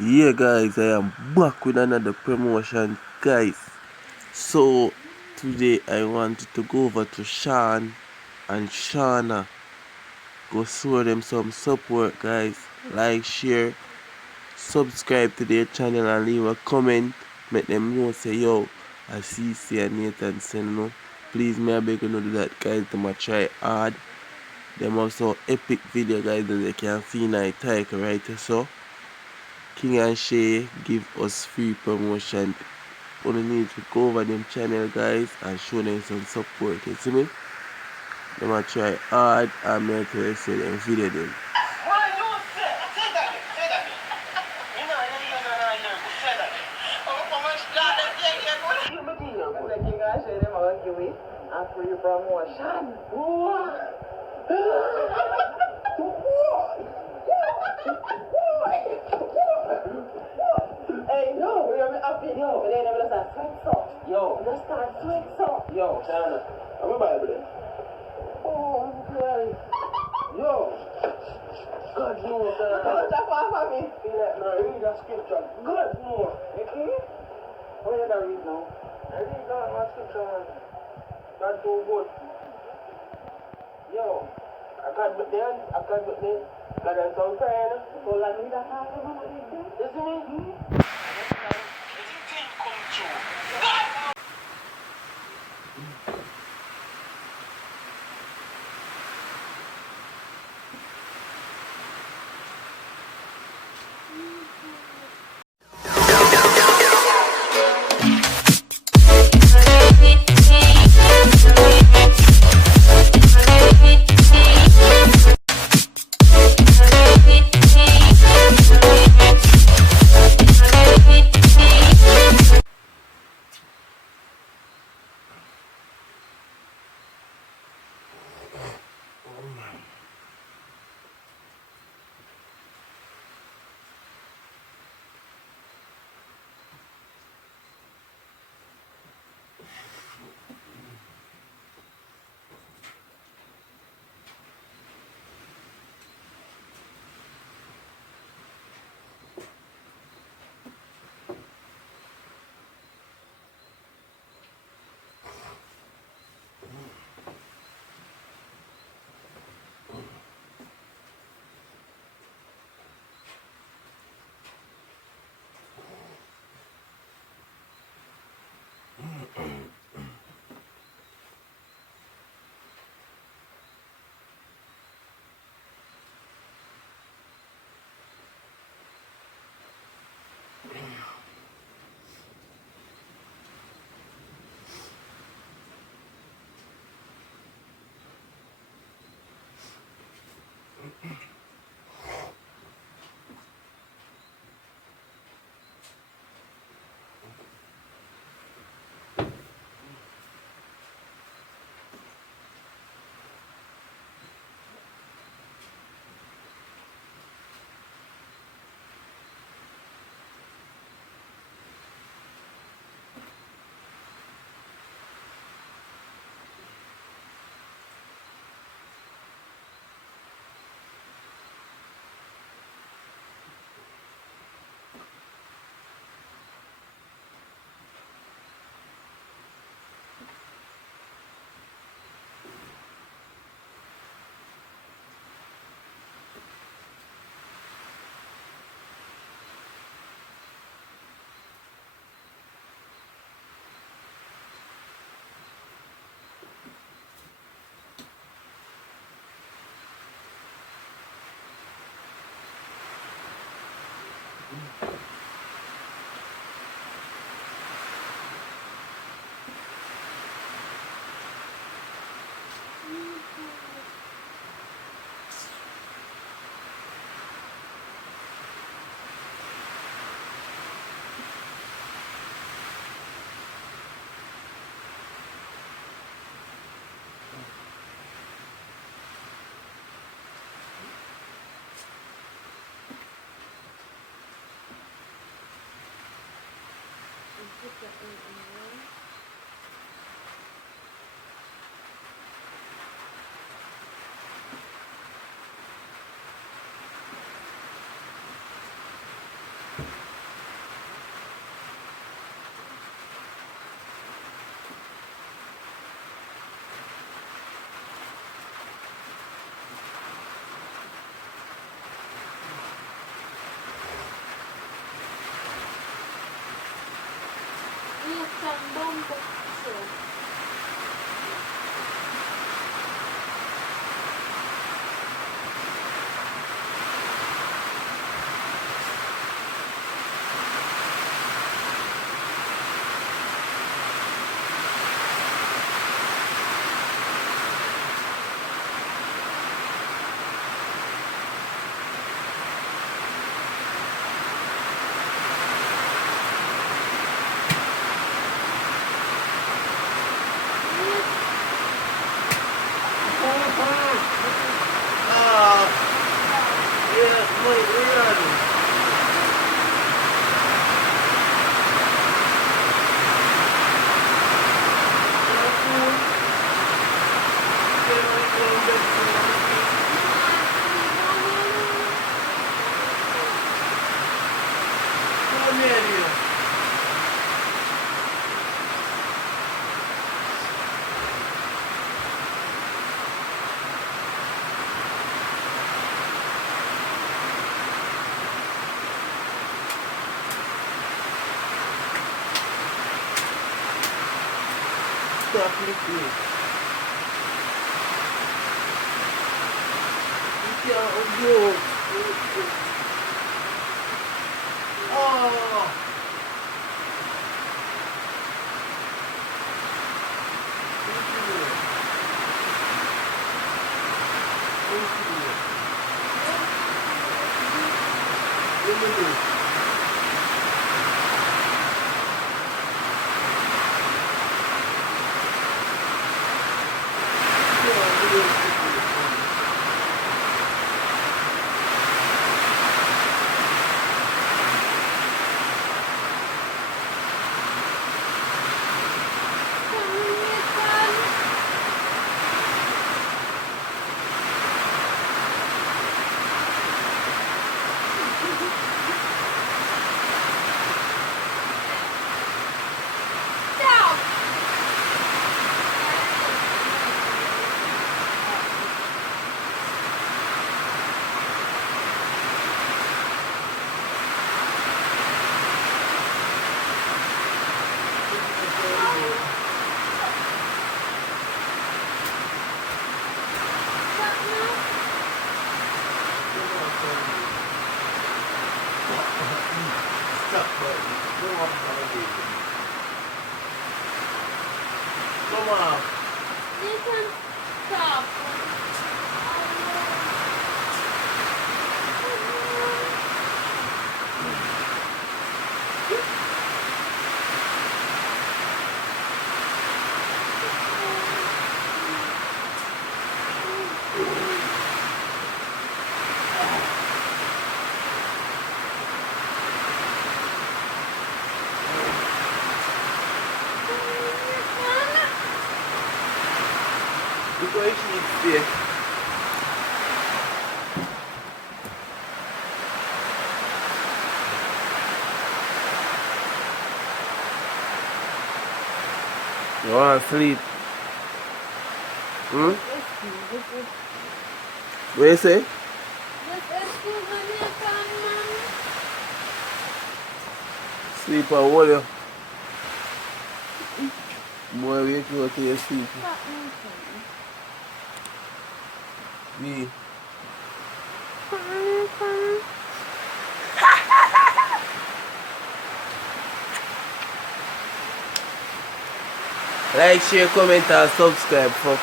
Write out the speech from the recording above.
Yeah, guys, I am back with another promotion, guys. So today I wanted to go over to Sean and Shauna, go show them some support, guys. Like, share, subscribe to their channel, and leave a comment. Make them know, say, yo, I see and Nathan send no. Please, may I beg you to do that, guys. Them a try hard. Them also epic video, guys, that they can see in the title, right? So King and Shay give us free promotion. Only need to go over them channel, guys, and show them some support. You see me? Them a try hard and make sure say them video them. After you promotion. Hey, yo, we are up in yo, but they never start sweat so. Yo, just start sweat so. Yo, Santa, I'm a Bible. Oh, I'm crying. Yo, God knows, Santa. Don't jump off of me. No, read the scripture. God knows. What did I read now? I read down my scripture, man. God too good. Yo, I can't put the hands, I can't put the God and some friend. So let me that happen. You see me? Yes, muy bien. Stop looking. You can't go. Oh. Stop, buddy. Come on, buddy. Come on. You can stop. Look what she needs to. You want to sleep? Hmm? What you say? Sleep or hold you? Boy, wake you up to your sleep. Me. Like, share, comment and subscribe for